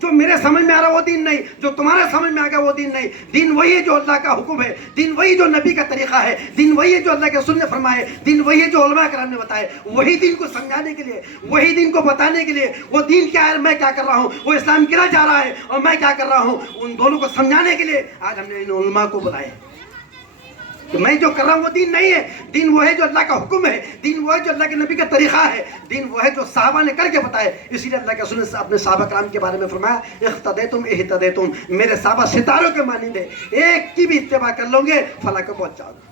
جو میرے سمجھ میں آ رہا وہ دین نہیں, جو تمہارے سمجھ میں آ گیا وہ دین نہیں. دین وہی ہے جو اللہ کا حکم ہے, دین وہی جو نبی کا طریقہ ہے, دین وہی ہے جو اللہ کے رسول نے فرمائے, دین وہی ہے جو علماء کرام نے بتائے. وہی دین کو سمجھانے کے لیے, وہی دین کو بتانے کے لیے, وہ دین کیا ہے, میں کیا کر رہا ہوں, وہ اسلام گرا جا رہا ہے اور میں کیا کر رہا ہوں, ان دونوں کو سمجھانے کے لیے آج ہم نے ان علماء کو بلائے. کہ میں جو کر رہا ہوں وہ دین نہیں ہے, دین وہ ہے جو اللہ کا حکم ہے, دین وہ ہے جو اللہ کے نبی کا طریقہ ہے, دین وہ ہے جو صحابہ نے کر کے بتائے. اسی لیے اللہ کے رسول نے اپنے صحابہ کرام کے بارے میں فرمایا اقتدیتم اہتدیتم, میرے صحابہ ستاروں کے مانند ہیں, ایک کی بھی اتباع کر لو گے فلاح کو پہنچ جاؤ گے.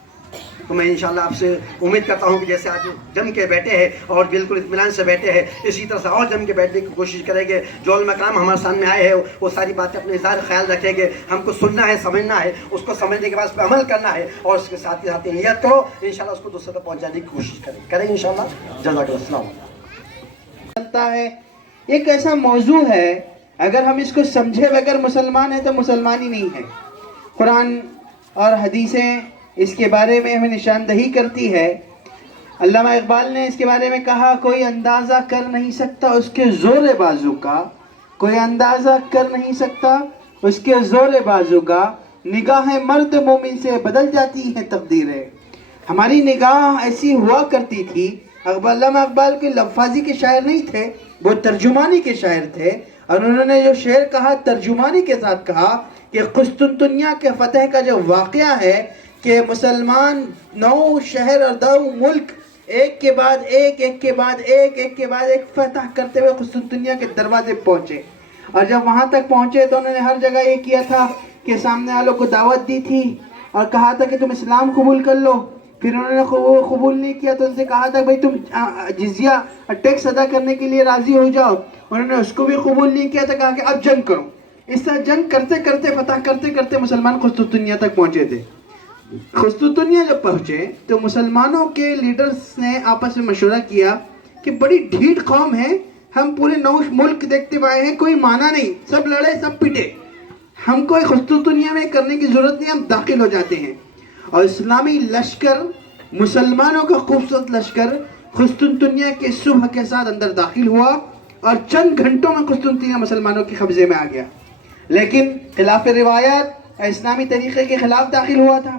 تو میں انشاءاللہ آپ سے امید کرتا ہوں کہ جیسے آج جم کے بیٹھے ہیں اور بالکل اطمینان سے بیٹھے ہیں, اسی طرح سے اور جم کے بیٹھنے کی کوشش کریں گے. جو علماء کرام ہمارے سامنے آئے ہیں وہ ساری باتیں اپنے اظہار خیال رکھیں گے. ہم کو سننا ہے, سمجھنا ہے, اس کو سمجھنے کے بعد اس پہ عمل کرنا ہے, اور اس کے ساتھ ہی ساتھ نیت کرو, انشاءاللہ اس کو دوسرے تک پہنچانے کی کوشش کریں انشاءاللہ. جزاک اللہ. السلام چلتا ہے. ایک ایسا موضوع ہے اگر ہم اس کو سمجھے بغیر مسلمان ہیں تو مسلمان ہی نہیں ہے. قرآن اور حدیثیں اس کے بارے میں ہمیں نشاندہی کرتی ہے. علامہ اقبال نے اس کے بارے میں کہا کوئی اندازہ کر نہیں سکتا اس کے زور بازو کا, کوئی اندازہ کر نہیں سکتا اس کے زور بازو کا, نگاہ مرد مومن سے بدل جاتی ہے تقدیریں. ہماری نگاہ ایسی ہوا کرتی تھی. علامہ اقبال کے لفاظی کے شاعر نہیں تھے, وہ ترجمانی کے شاعر تھے, اور انہوں نے جو شعر کہا ترجمانی کے ساتھ کہا کہ قسطنطنیہ کے فتح کا جو واقعہ ہے کہ مسلمان 9 شہر اور 2 ملک ایک کے بعد ایک, ایک کے بعد ایک, ایک کے بعد ایک فتح کرتے ہوئے قسطنطنیہ کے دروازے پہنچے. اور جب وہاں تک پہنچے تو انہوں نے ہر جگہ یہ کیا تھا کہ سامنے والوں کو دعوت دی تھی اور کہا تھا کہ تم اسلام قبول کر لو. پھر انہوں نے قبول نہیں کیا تو ان سے کہا تھا بھائی تم جزیہ ٹیکس ادا کرنے کے لیے راضی ہو جاؤ. انہوں نے اس کو بھی قبول نہیں کیا تو کہا کہ اب جنگ کرو. اس طرح جنگ کرتے کرتے, فتح کرتے کرتے مسلمان قسطنطنیہ تک پہنچے تھے. قسطنطنیہ جب پہنچے تو مسلمانوں کے لیڈرز نے آپس میں مشورہ کیا کہ بڑی ڈھیٹ قوم ہے, ہم پورے 9 ملک دیکھتے پائے ہیں, کوئی مانا نہیں, سب لڑے سب پٹے, ہم کو قسطنطنیہ میں کرنے کی ضرورت نہیں, ہم داخل ہو جاتے ہیں. اور اسلامی لشکر, مسلمانوں کا خوبصورت لشکر قسطنطنیہ کے صبح کے ساتھ اندر داخل ہوا اور چند گھنٹوں میں قسطنطنیہ مسلمانوں کے قبضے میں آ گیا. لیکن خلاف روایات اسلامی طریقے کے خلاف داخل ہوا تھا.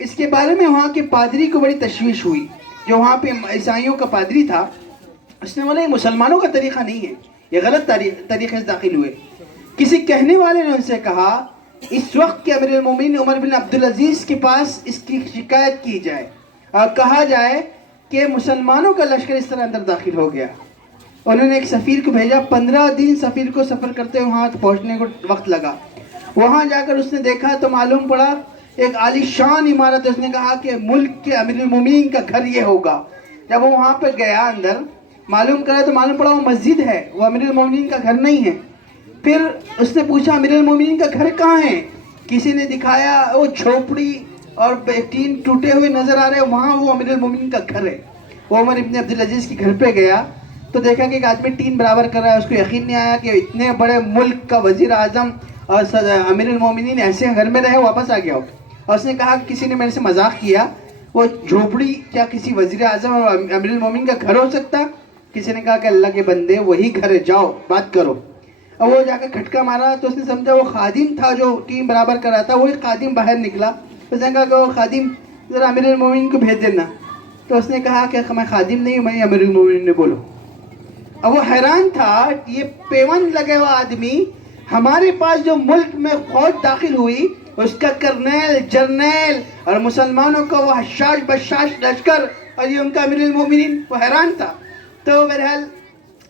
اس کے بارے میں وہاں کے پادری کو بڑی تشویش ہوئی, جو وہاں پہ عیسائیوں کا پادری تھا. اس نے بولا یہ مسلمانوں کا طریقہ نہیں ہے, یہ غلط طریقے سے داخل ہوئے. کسی کہنے والے نے ان سے کہا اس وقت کے امیر المومنین عمر بن عبدالعزیز کے پاس اس کی شکایت کی جائے اور کہا جائے کہ مسلمانوں کا لشکر اس طرح اندر داخل ہو گیا. انہوں نے ایک سفیر کو بھیجا, 15 دن سفیر کو سفر کرتے ہوئے وہاں پہنچنے کو وقت لگا. وہاں جا کر اس نے دیکھا تو معلوم پڑا ایک عالی شان عمارت. اس نے کہا کہ ملک کے امیر المومنین کا گھر یہ ہوگا. جب وہ وہاں پہ گیا اندر معلوم کرا تو معلوم پڑا وہ مسجد ہے, وہ امیر المومنین کا گھر نہیں ہے. پھر اس نے پوچھا امیر المومنین کا گھر کہاں ہے؟ کسی نے دکھایا وہ جھوپڑی اور ٹین ٹوٹے ہوئے نظر آ رہے ہیں, وہاں وہ امیر المومنین کا گھر ہے. وہ عمر ابن عبدالعزیز کے گھر پہ گیا تو دیکھا کہ ایک آدمی ٹین برابر کر رہا ہے. اس کو یقین نہیں آیا کہ اتنے بڑے ملک کا وزیر اعظم اور امیر المومنین ایسے گھر میں رہے, واپس آ گیا. اور اس نے کہا کہ کسی نے میرے سے مذاق کیا, وہ جھوپڑی کیا کسی وزیر اعظم اور امیر المومنین کا گھر ہو سکتا؟ کسی نے کہا کہ اللہ کے بندے وہی گھر ہے, جاؤ بات کرو. اور وہ جا کر کھٹکا مارا تو اس نے سمجھا وہ خادم تھا جو ٹیم برابر کر رہا تھا, وہی خادم باہر نکلا. اس نے کہا کہ وہ خادم ذرا امیر المومنین کو بھیج دینا. تو اس نے کہا کہ میں خادم نہیں ہوں, میں امیر المومنین نے بولو. اب وہ حیران تھا, یہ پیوند لگے ہوا آدمی ہمارے پاس جو ملک میں فوج داخل ہوئی اس کا کرنیل جرنیل اور مسلمانوں کا وہ حشاش بشاش لشکر اور یہ ان کا امیر المومنین, وہ حیران تھا. تو بہرحال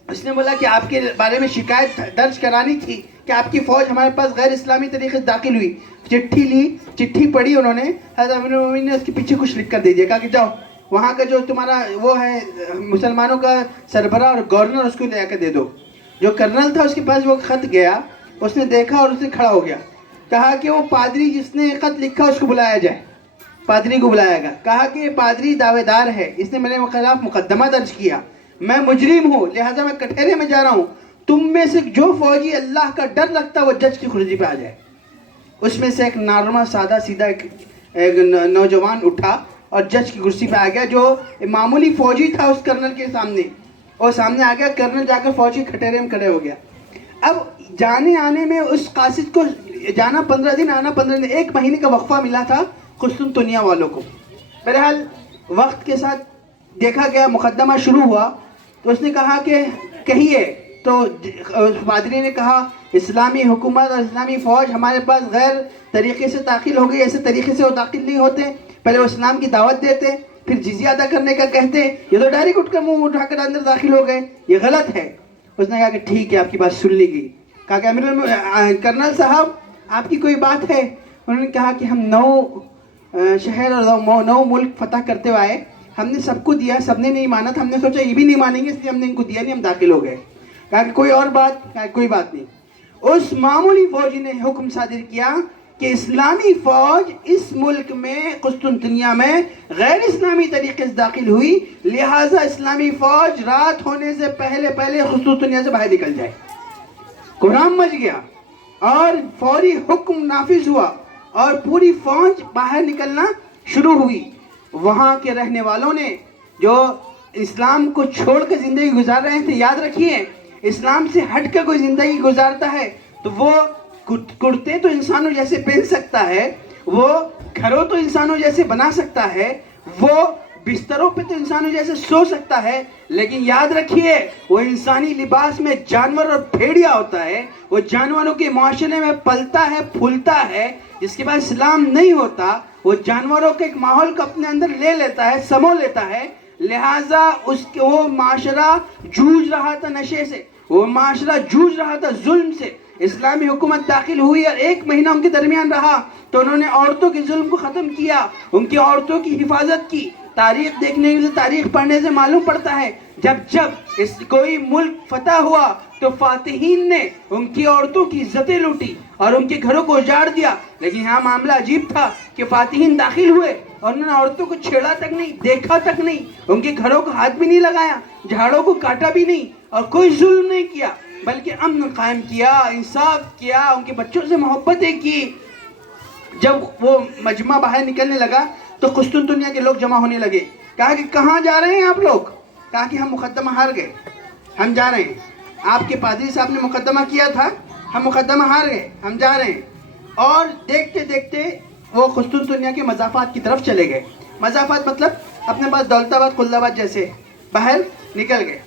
اس نے بولا کہ آپ کے بارے میں شکایت درج کرانی تھی کہ آپ کی فوج ہمارے پاس غیر اسلامی طریقے سے داخل ہوئی. چٹھی لی, چٹھی پڑھی انہوں نے, حضرت امیر المومنین نے اس کے پیچھے کچھ لکھ کر دے دیا, کہا کہ جاؤ وہاں کا جو تمہارا وہ ہے مسلمانوں کا سربراہ اور گورنر اس کو لے کر دے دو. جو کرنل تھا اس کے پاس وہ خط گیا, اس نے دیکھا اور اس نے کھڑا ہو گیا. کہا کہ وہ پادری جس نے خط لکھا اس کو بلایا جائے. پادری کو بلایا گیا. کہا کہ یہ پادری دعوے دار ہے, اس نے میرے خلاف مقدمہ درج کیا, میں مجرم ہوں لہذا میں کٹہرے میں جا رہا ہوں. تم میں سے جو فوجی اللہ کا ڈر رکھتا وہ جج کی کرسی پہ آ جائے. اس میں سے ایک نارمل سادہ سیدھا ایک نوجوان اٹھا اور جج کی کرسی پہ آ گیا, جو معمولی فوجی تھا اس کرنل کے سامنے, اور سامنے آ گیا. کرنل جا کر فوجی کٹہرے میں کھڑے ہو گیا. اب جانے آنے میں اس قاصد کو جانا 15 دن آنا 15 دن 1 مہینے کا وقفہ ملا تھا قسطنطنیہ والوں کو. بہرحال وقت کے ساتھ دیکھا گیا مقدمہ شروع ہوا تو اس نے کہا کہ کہیے. تو پادری نے کہا اسلامی حکومت اور اسلامی فوج ہمارے پاس غیر طریقے سے داخل ہو گئی, ایسے طریقے سے وہ داخل نہیں ہوتے. پہلے وہ اسلام کی دعوت دیتے پھر جزیہ ادا کرنے کا کہتے, یہ تو ڈائریکٹ اٹھ کر منہ اٹھا کر اندر داخل ہو گئے, یہ غلط ہے. اس نے کہا کہ ٹھیک ہے آپ کی بات سن لی گئی. کہا کہ امیر کرنل صاحب آپ کی کوئی بات ہے؟ انہوں نے کہا کہ ہم 9 شہر اور 9 ملک فتح کرتے ہوئے آئے, ہم نے سب کو دیا, سب نے نہیں مانا تھا, ہم نے سوچا یہ بھی نہیں مانیں گے اس لیے ہم نے ان کو دیا نہیں, ہم داخل ہو گئے. کہا کہ کوئی اور بات؟ کہا کوئی بات نہیں. اس معمولی فوجی نے حکم صادر کیا کہ اسلامی فوج اس ملک میں قسطنطنیہ میں غیر اسلامی طریقے سے داخل ہوئی, لہٰذا اسلامی فوج رات ہونے سے پہلے قسطنطنیہ سے باہر نکل جائے. قرآن مچ گیا اور فوری حکم نافذ ہوا اور پوری فوج باہر نکلنا شروع ہوئی. وہاں کے رہنے والوں نے جو اسلام کو چھوڑ کر زندگی گزار رہے تھے, یاد رکھیے اسلام سے ہٹ کر کوئی زندگی گزارتا ہے تو وہ کرتے تو انسانوں جیسے پہن سکتا ہے, وہ گھروں تو انسانوں جیسے بنا سکتا ہے, وہ بستروں پہ تو انسانوں جیسے سو سکتا ہے, لیکن یاد رکھیے وہ انسانی لباس میں جانور اور بھیڑیا ہوتا ہے, وہ جانوروں کے معاشرے میں پلتا ہے پھولتا ہے. جس کے بعد اسلام نہیں ہوتا وہ جانوروں کے ایک ماحول کو اپنے اندر لے لیتا ہے, سمو لیتا ہے. لہٰذا وہ معاشرہ جوجھ رہا تھا نشے سے, وہ معاشرہ جوجھ رہا تھا ظلم سے. اسلامی حکومت داخل ہوئی اور 1 مہینہ ان کے درمیان رہا تو انہوں نے عورتوں کے ظلم کو ختم کیا, ان کی عورتوں کی حفاظت کی. تاریخ دیکھنے سے, تاریخ پڑھنے سے معلوم پڑتا ہے جب کوئی ملک فتح ہوا تو فاتحین نے ان کی عورتوں کی عزتیں لوٹی اور ان کے گھروں کو اجاڑ دیا. لیکن یہاں معاملہ عجیب تھا کہ فاتحین داخل ہوئے اور انہوں نے عورتوں کو چھیڑا تک نہیں, دیکھا تک نہیں, ان کے گھروں کو ہاتھ بھی نہیں لگایا, جھاڑوں کو کاٹا بھی نہیں اور کوئی ظلم نہیں کیا, بلکہ امن قائم کیا, انصاف کیا, ان کے بچوں سے محبتیں کی. جب وہ مجمع باہر نکلنے لگا تو قسطنطنیہ کے لوگ جمع ہونے لگے. کہا کہ کہاں جا رہے ہیں آپ لوگ؟ کہا کہ ہم مقدمہ ہار گئے, ہم جا رہے ہیں. آپ کے پادری صاحب نے مقدمہ کیا تھا, ہم مقدمہ ہار گئے, ہم جا رہے ہیں. اور دیکھتے دیکھتے وہ قسطنطنیہ کے مضافات کی طرف چلے گئے. مضافات مطلب اپنے پاس دولت آباد خلد آباد جیسے باہر نکل گئے.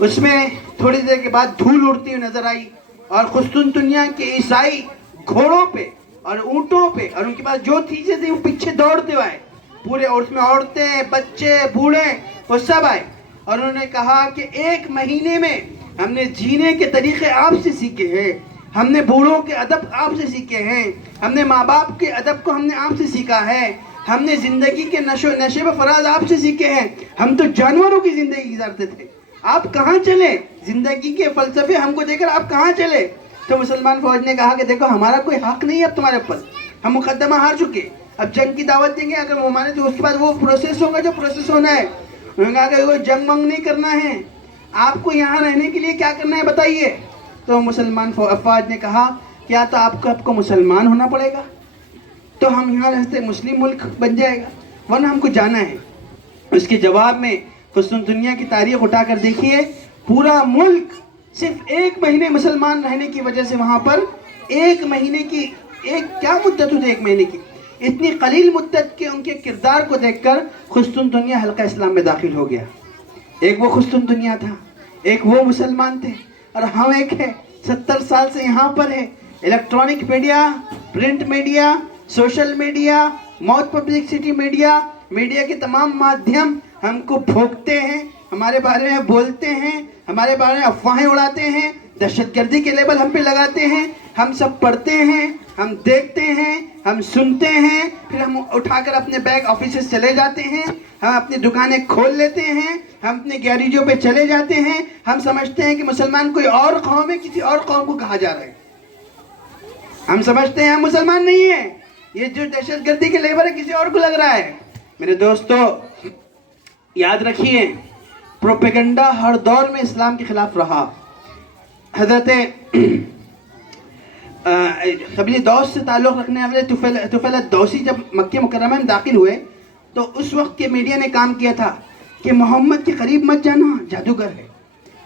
اس میں تھوڑی دیر کے بعد دھول اڑتی ہوئی نظر آئی اور قسطنطنیہ کے عیسائی گھوڑوں پہ اور اونٹوں پہ اور ان کے پاس جو چیزیں تھیں وہ پیچھے دوڑتے ہوئے آئے. پورے, اور اس میں عورتیں, بچے, بوڑھے وہ سب آئے اور انہوں نے کہا کہ 1 مہینے میں ہم نے جینے کے طریقے آپ سے سیکھے ہیں, ہم نے بوڑھوں کے ادب آپ سے سیکھے ہیں, ہم نے ماں باپ کے ادب کو ہم نے آپ سے سیکھا ہے, ہم نے زندگی کے نشے و فراز آپ سے سیکھے ہیں. ہم تو جانوروں کی زندگی گزارتے تھے, آپ کہاں چلے؟ زندگی کے فلسفے ہم کو دے کر آپ کہاں چلے؟ تو مسلمان فوج نے کہا کہ دیکھو ہمارا کوئی حق نہیں ہے اب تمہارے اوپر, ہم مقدمہ ہار چکے, اب جنگ کی دعوت دیں گے, اگر وہ مانے تو اس کے بعد وہ پروسیس ہوگا جو پروسیس ہونا ہے. انہوں نے کہا کہ وہ جنگ منگ نہیں کرنا ہے, آپ کو یہاں رہنے کے لیے کیا کرنا ہے بتائیے. تو مسلمان افواج نے کہا کیا تو آپ کو مسلمان ہونا پڑے گا تو ہم یہاں رہتے مسلم ملک بن جائے گا, ورنہ ہم کو جانا ہے. اس کے جواب میں قسطنطنیہ کی تاریخ اٹھا کر دیکھیے, پورا ملک صرف 1 مہینے مسلمان رہنے کی وجہ سے وہاں پر 1 مہینے کی کیا مدت ہوتی 1 مہینے کی, اتنی قلیل مدت کے ان کے کردار کو دیکھ کر قسطنطنیہ حلقہ اسلام میں داخل ہو گیا. ایک وہ قسطنطنیہ تھا, ایک وہ مسلمان تھے, اور ہم ایک ہے 70 سال سے یہاں پر ہے. Electronic media, print media, social media, موت پبلسٹی میڈیا, میڈیا کے تمام مادھیم ہم کو بھونکتے ہیں, ہمارے بارے میں بولتے ہیں, ہمارے بارے میں افواہیں اڑاتے ہیں, دہشت گردی کے لیبل ہم پہ لگاتے ہیں. ہم سب پڑھتے ہیں, ہم دیکھتے ہیں, ہم سنتے ہیں, پھر ہم اٹھا کر اپنے بیک آفیسز چلے جاتے ہیں, ہم اپنی دکانیں کھول لیتے ہیں, ہم اپنے گیریجوں پہ چلے جاتے ہیں. ہم سمجھتے ہیں کہ مسلمان کوئی اور قوم ہے, کسی اور قوم کو کہا جا رہا ہے. ہم سمجھتے ہیں ہم مسلمان نہیں ہیں, یہ جو دہشت گردی کے لیبل ہے کسی اور کو لگ رہا ہے. میرے دوستو یاد رکھیے, پروپیگنڈا ہر دور میں اسلام کے خلاف رہا. حضرت قبیلہ دوس سے تعلق رکھنے والے طفیل الدوسی جب مکہ مکرمہ میں داخل ہوئے تو اس وقت کے میڈیا نے کام کیا تھا کہ محمد کے قریب مت جانا, جادوگر ہے.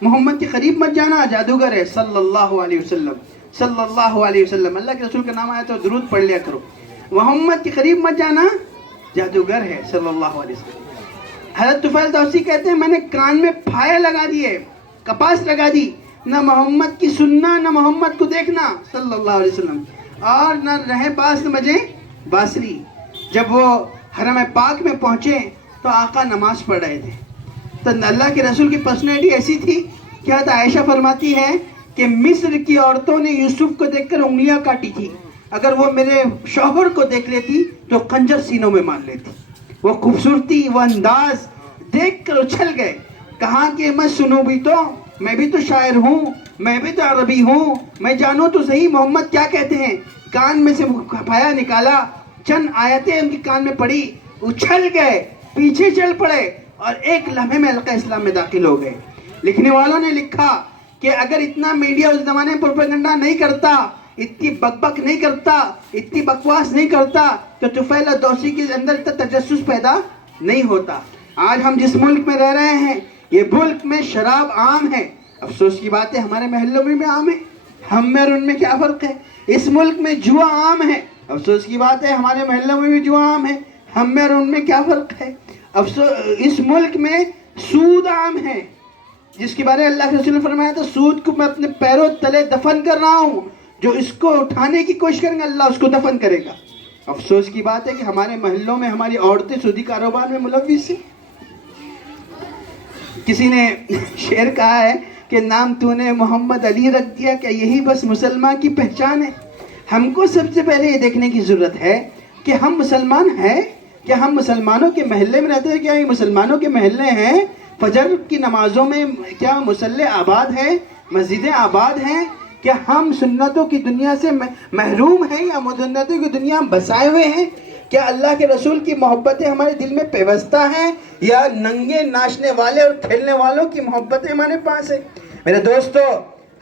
محمد کے قریب مت جانا، جادوگر ہے صلی اللہ علیہ وسلم، صلی اللہ علیہ وسلم، اللہ کے رسول کا نام آیا تو درود پڑھ لیا کرو۔ محمد کے قریب مت جانا، جادوگر ہے صلی اللہ علیہ وسلم۔ حضرت طفیل دوسی کہتے ہیں میں نے کان میں پھائے لگا دیے، کپاس لگا دی، نہ محمد کی سننا نہ محمد کو دیکھنا صلی اللہ علیہ وسلم، اور نہ رہے پاس نہ بجے بانسری۔ جب وہ حرم پاک میں پہنچے تو آقا نماز پڑھ رہے تھے، تو اللہ کے رسول کی پرسنالٹی ایسی تھی کہ حضرت عائشہ فرماتی ہے کہ مصر کی عورتوں نے یوسف کو دیکھ کر انگلیاں کاٹی تھی، اگر وہ میرے شوہر کو دیکھ لیتی تو خنجر سینوں میں مان لیتی۔ وہ خوبصورتی، وہ انداز دیکھ کر اچھل گئے، کہا کہ میں سنوں بھی تو، میں بھی تو شاعر ہوں، میں بھی تو عربی ہوں، میں جانوں تو صحیح محمد کیا کہتے ہیں۔ کان میں سے پھایا نکالا، چند آیتیں ان کی کان میں پڑی، اچھل گئے، پیچھے چل پڑے اور ایک لمحے میں حلقہ اسلام میں داخل ہو گئے۔ لکھنے والوں نے لکھا کہ اگر اتنا میڈیا اس زمانے میں پروپیگنڈا نہیں کرتا، اتنی بک نہیں کرتا، اتنی بکواس نہیں کرتا، تو طفیل دوسی کے اندر اتنا تجسس پیدا نہیں ہوتا۔ آج ہم جس ملک میں رہ رہے ہیں، یہ ملک میں شراب عام ہے، افسوس کی بات ہے ہمارے محلوں میں بھی عام ہے، ہم میں اور ان میں کیا فرق ہے؟ اس ملک میں جوا عام ہے، افسوس کی بات ہے ہمارے محلوں میں بھی جوا عام ہے، ہم میں اور ان میں کیا فرق ہے؟ اس ملک میں سود عام ہے، جس کے بارے میں اللہ کے رسول نے فرمایا تھا سود کو میں اپنے پیروں تلے دفن کر رہا ہوں، جو اس کو اٹھانے کی کوشش کریں گے اللہ اس کو دفن کرے گا۔ افسوس کی بات ہے کہ ہمارے محلوں میں ہماری عورتیں سودی کاروبار میں ملوث ہیں۔ کسی نے شعر کہا ہے کہ نام تو نے محمد علی رکھ دیا، کیا یہی بس مسلمان کی پہچان ہے؟ ہم کو سب سے پہلے یہ دیکھنے کی ضرورت ہے کہ ہم مسلمان ہیں، کیا ہم مسلمانوں کے محلے میں رہتے ہیں؟ کیا یہ مسلمانوں کے محلے ہیں؟ فجر کی نمازوں میں کیا مسلح آباد ہیں، مسجدیں آباد ہیں؟ کیا ہم سنتوں کی دنیا سے محروم ہیں یا سنتوں کی دنیا ہم بسائے ہوئے ہیں؟ کیا اللہ کے رسول کی محبتیں ہمارے دل میں پیوستہ ہیں یا ننگے ناچنے والے اور کھیلنے والوں کی محبتیں ہمارے پاس ہیں؟ میرے دوستو،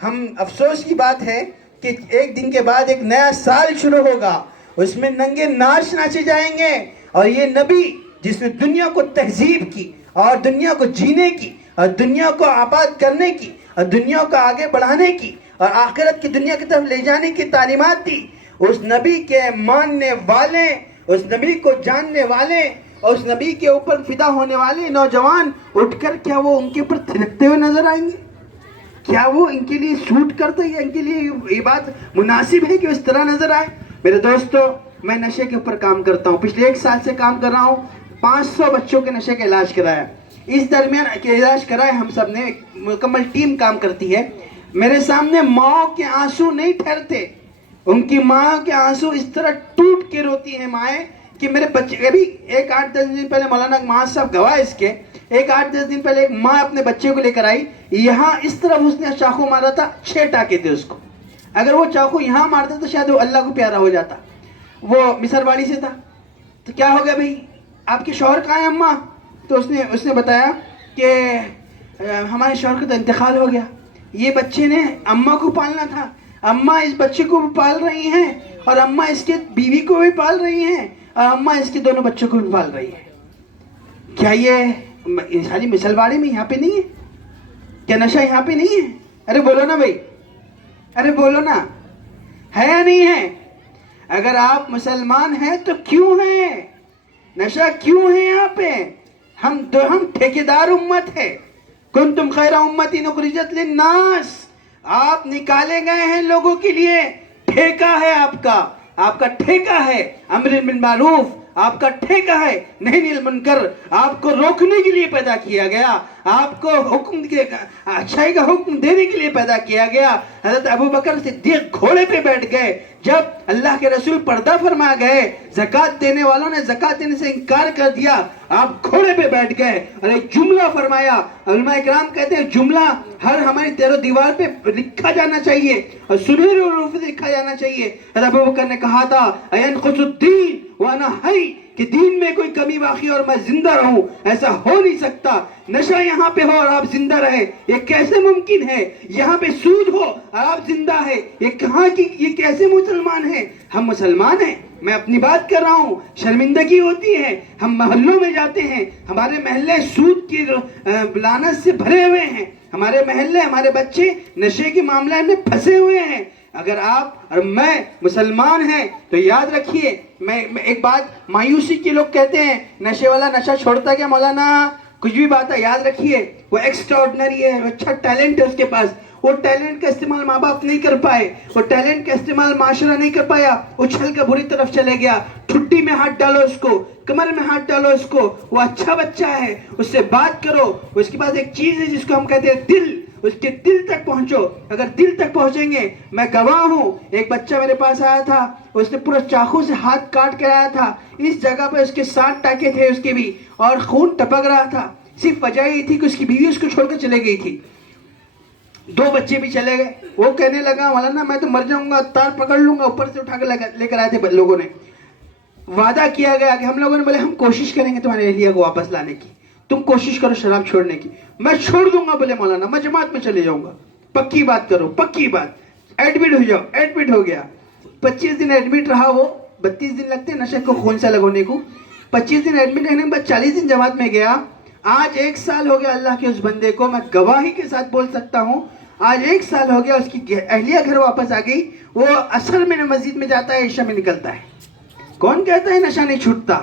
ہم افسوس کی بات ہے کہ ایک دن کے بعد ایک نیا سال شروع ہوگا، اس میں ننگے ناچ ناچے جائیں گے، اور یہ نبی جس نے دنیا کو تہذیب کی اور دنیا کو جینے کی اور دنیا کو آباد کرنے کی اور دنیا کو آگے بڑھانے کی اور آخرت کی دنیا کی طرف لے جانے کی تعلیمات دی، اس نبی کے ماننے والے، اس نبی کو جاننے والے اور اس نبی کے اوپر فدا ہونے والے نوجوان اٹھ کر کیا وہ ان کے اوپر تھرکتے ہوئے نظر آئیں گے؟ کیا وہ ان کے لیے سوٹ کرتا ہے یا ان کے لیے یہ بات مناسب ہے کہ اس طرح نظر آئے؟ میرے دوستو، میں نشے کے اوپر کام کرتا ہوں، پچھلے 1 سال سے کام کر رہا ہوں، 500 بچوں کے نشے کا علاج کرایا۔ اس درمیان علاج کرائے ہم سب نے، مکمل ٹیم کام کرتی ہے۔ میرے سامنے ماں کے آنسو نہیں ٹھہرتے، ان کی ماں کے آنسو اس طرح ٹوٹ کے روتی ہیں مائیں کہ میرے بچے، ابھی 8-10 دن پہلے مولانا معاذ صاحب گواہ اس کے، 8-10 دن پہلے ایک ماں اپنے بچے کو لے کر آئی، یہاں اس طرف اس نے چاقو مارا تھا، 6 ٹانکے تھے اس کو، اگر وہ چاقو یہاں مارتا تو شاید وہ اللہ کو پیارا ہو جاتا۔ وہ مصر واڑی سے تھا، تو کیا ہو گیا بھئی آپ کے شوہر کہاں ہیں اماں؟ تو اس نے بتایا کہ ہمارے شوہر کا تو انتقال ہو گیا، یہ بچے نے اماں کو پالنا تھا، اماں اس بچے کو بھی پال رہی ہیں اور اماں اس کے بیوی کو بھی پال رہی ہیں اور اماں اس کے دونوں بچوں کو بھی پال رہی ہیں۔ کیا یہ خالی مسلواڑی میں یہاں پہ نہیں ہے؟ کیا نشہ یہاں پہ نہیں ہے؟ ارے بولو نا بھائی، ارے بولو نا، ہے یا نہیں ہے؟ اگر آپ مسلمان ہیں تو کیوں ہیں؟ نشہ کیوں ہے یہاں پہ؟ ہم ٹھیکیدار امت ہے، کنتم خیر امتی اخرجت للناس، آپ نکالے گئے ہیں لوگوں کے لیے، ٹھیکہ ہے آپ کا ٹھیکہ ہے امر بالمعروف، آپ کا ٹھیکہ ہے نہی عن المنکر، آپ کو روکنے کے لیے پیدا کیا گیا، آپ کو حکم اچھائی کا حکم دینے کے لیے پیدا کیا گیا۔ حضرت ابو بکر صدیق گھوڑے پہ بیٹھ گئے، جب اللہ کے رسول پردہ فرما گئے، زکوٰۃ دینے والوں نے زکوٰۃ دینے سے انکار کر دیا، آپ گھوڑے پہ بیٹھ گئے اور ایک جملہ فرمایا۔ علماء اکرام کہتے ہیں جملہ ہر ہماری تیر و دیوار پہ لکھا جانا چاہیے اور سنہرے حروف سے لکھا جانا چاہیے۔ حضرت ابو بکر نے کہا تھا اَيَنْقُصُ الدِّينُ وَأَنَا حَيٌّ، کہ دین میں کوئی کمی باقی اور میں زندہ رہوں، ایسا ہو نہیں سکتا۔ نشہ یہاں پہ ہو اور آپ زندہ رہے، یہ کیسے ممکن ہے؟ یہاں پہ سود ہو اور آپ زندہ ہے، یہ کہاں کی، یہ کیسے مسلمان ہے؟ ہم مسلمان ہیں، میں اپنی بات کر رہا ہوں، شرمندگی ہوتی ہے، ہم محلوں میں جاتے ہیں، ہمارے محلے سود کی لعنت سے بھرے ہوئے ہیں، ہمارے محلے ہمارے بچے نشے کے معاملے میں پھنسے ہوئے ہیں. اگر آپ اور میں مسلمان ہیں تو یاد رکھیے, میں ایک بات, مایوسی کے لوگ کہتے ہیں نشے والا نشہ چھوڑتا کیا مولانا, کچھ بھی بات ہے, یاد رکھیے وہ ایکسٹرا آرڈنری ہے, وہ اچھا ٹیلنٹ ہے اس کے پاس, وہ ٹیلنٹ کا استعمال ماں باپ نہیں کر پائے, وہ ٹیلنٹ کا استعمال معاشرہ نہیں کر پایا, اچھل کر بری طرف چلے گیا, ٹھڈی میں ہاتھ ڈالو اس کو, کمر میں ہاتھ ڈالو اس کو, وہ اچھا بچہ ہے, اس سے بات کرو. اس کے پاس ایک چیز ہے جس کو ہم کہتے ہیں دل, اس کے دل تک پہنچو. اگر دل تک پہنچیں گے, میں گواہ ہوں, ایک بچہ میرے پاس آیا تھا, اس نے پورا چاقو سے ہاتھ کاٹ کے آیا تھا, اس جگہ پہ اس کے 7 ٹانکے تھے اس کے بھی, اور خون ٹپک رہا تھا. صرف وجہ یہ تھی کہ اس کی بیوی اس کو چھوڑ کر چلے گئی تھی, 2 بچے بھی چلے گئے. وہ کہنے لگا مولانا میں تو مر جاؤں گا, تار پکڑ لوں گا, اوپر سے اٹھا کے لے کر آئے تھے لوگوں نے. وعدہ کیا گیا کہ ہم لوگوں نے بولے ہم کوشش کریں گے تمہارے اہلیہ کو واپس لانے کی, تم کوشش کرو شراب چھوڑنے کی. میں چھوڑ دوں گا بولے مولانا, میں جماعت میں چلے جاؤں گا. پکی بات کرو, پکی بات. ایڈمٹ ہو جاؤ. ایڈمٹ ہو گیا, 25 دن ایڈمٹ رہا. وہ 32 دن لگتے ہیں نشے کو خون سے لگونے کو. 25 دن ایڈمٹ رہنے کے بعد 40 دن جماعت میں گیا. آج 1 سال ہو گیا اللہ کے اس بندے کو, میں گواہی کے ساتھ بول سکتا ہوں, آج 1 سال ہو گیا, اس کی اہلیہ گھر واپس آ گئی. وہ عصر میں مسجد میں جاتا ہے, عشاء میں نکلتا ہے. کون کہتا ہے نشہ نہیں چھوٹتا؟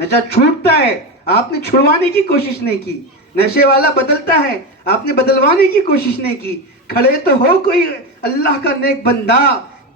نشہ چھوٹتا ہے, آپ نے چھڑوانے کی کوشش نہیں کی. نشے والا بدلتا ہے, آپ نے بدلوانے کی کوشش نہیں کی. کھڑے تو ہو کوئی اللہ کا نیک بندہ,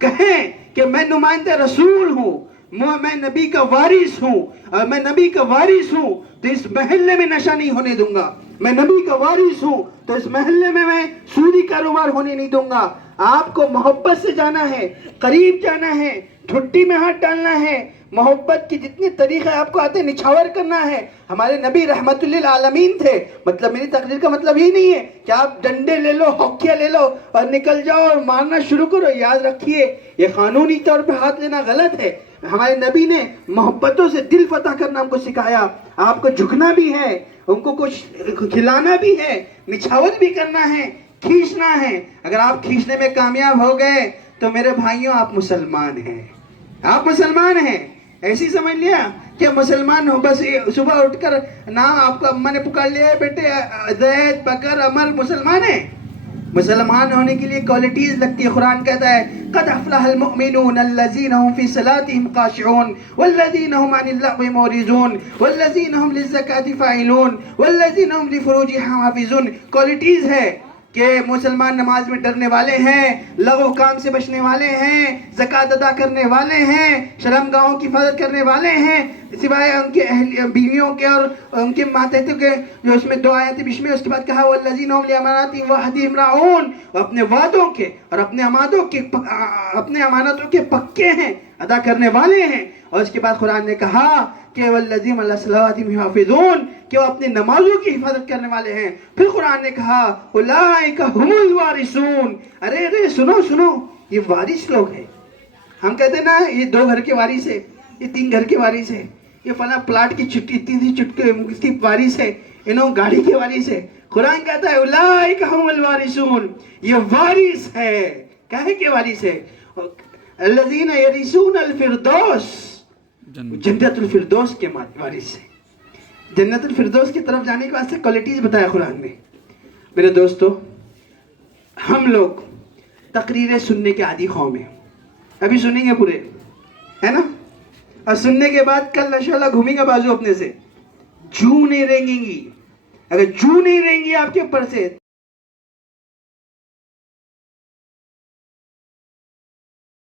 کہیں کہ میں نمائندہ رسول ہوں, میں نبی کا وارث ہوں, اور میں نبی کا وارث ہوں تو اس محلے میں نشہ نہیں ہونے دوں گا. میں نبی کا وارث ہوں تو اس محلے میں سودی کاروبار ہونے نہیں دوں گا. آپ کو محبت سے جانا ہے, قریب جانا ہے, ٹھڈی میں ہاتھ ڈالنا ہے. محبت کی جتنے طریقے آپ کو آتے نچھاور کرنا ہے. ہمارے نبی رحمت للعالمین تھے. مطلب میری تقریر کا مطلب یہ نہیں ہے کہ آپ ڈنڈے لے لو, ہوکیاں لے لو اور نکل جاؤ اور مارنا شروع کرو. یاد رکھیے یہ قانونی طور پہ ہاتھ لینا غلط ہے. ہمارے نبی نے محبتوں سے دل فتح کرنا ہم کو سکھایا. آپ کو جھکنا بھی ہے, ان کو کچھ کھلانا بھی ہے, نچھاور بھی کرنا ہے, کھینچنا ہے. اگر آپ کھینچنے میں کامیاب ہو گئے تو میرے بھائیوں آپ مسلمان ہیں, آپ مسلمان ہیں. ایسی سمجھ لیا کہ مسلمان ہو بس صبح اٹھ کر نام آپ کو اماں نے پکار لیا ہے بیٹے زید بکر عمر, مسلمان ہیں. مسلمان ہونے کے لیے کوالٹیز لگتی ہے. قرآن کہتا ہے قد افلح المؤمنون الذین هم فی صلاتهم خاشعون والذین هم عن اللغو معرضون والذین هم للزکاة فاعلون والذین هم لفروجهم حافظون. کوالٹیز ہے کہ مسلمان نماز میں ڈرنے والے ہیں, لغو کام سے بچنے والے ہیں, زکوٰۃ ادا کرنے والے ہیں, شرم گاہوں کی حفاظت کرنے والے ہیں, سوائے ان کے بیویوں کے اور ان کے ماتحتوں کے جو اس میں 2 آیتیں بیچ میں. اس کے بعد کہا والذین هم لأماناتهم وعہدهم راعون, اپنے وعدوں کے اور اپنے امانتوں کے پکے ہیں, ادا کرنے والے ہیں. اور اس کے بعد قرآن نے کہا کہ والذین علی صلواتہم یحافظون, کہ وہ اپنے نمازوں کی حفاظت کرنے والے ہیں. پھر قرآن نے کہا اولئک هم الوارثون. ارے سنو, یہ وارث لوگ ہیں. ہم کہتے ہیں نا یہ 2 گھر کے وارث ہے, یہ 3 گھر کے وارث ہے, یہ فلاں پلاٹ کی چٹکی اتنی چٹکی اس کی وارث ہے, انہوں گاڑی کے وارث ہے. قرآن کہتا ہے اولئک هم الوارثون, یہ وارث ہے. کہے کہ وارث ہے الذین یرثون الفردوس, جنت الفردوس کے وارث ہے. جنت الفردوس کی طرف جانے کے واسطے کوالٹیز بتایا قرآن نے. میرے دوستو, ہم لوگ تقریریں سننے کے عادی قوم ہیں. ابھی سنیں گے پورے, ہے نا, اور سننے کے بعد کل انشاءاللہ گھومیں گے بازو اپنے سے. جو نہیں رہیں گی, اگر جو نہیں رہیں گی آپ کے اوپر سے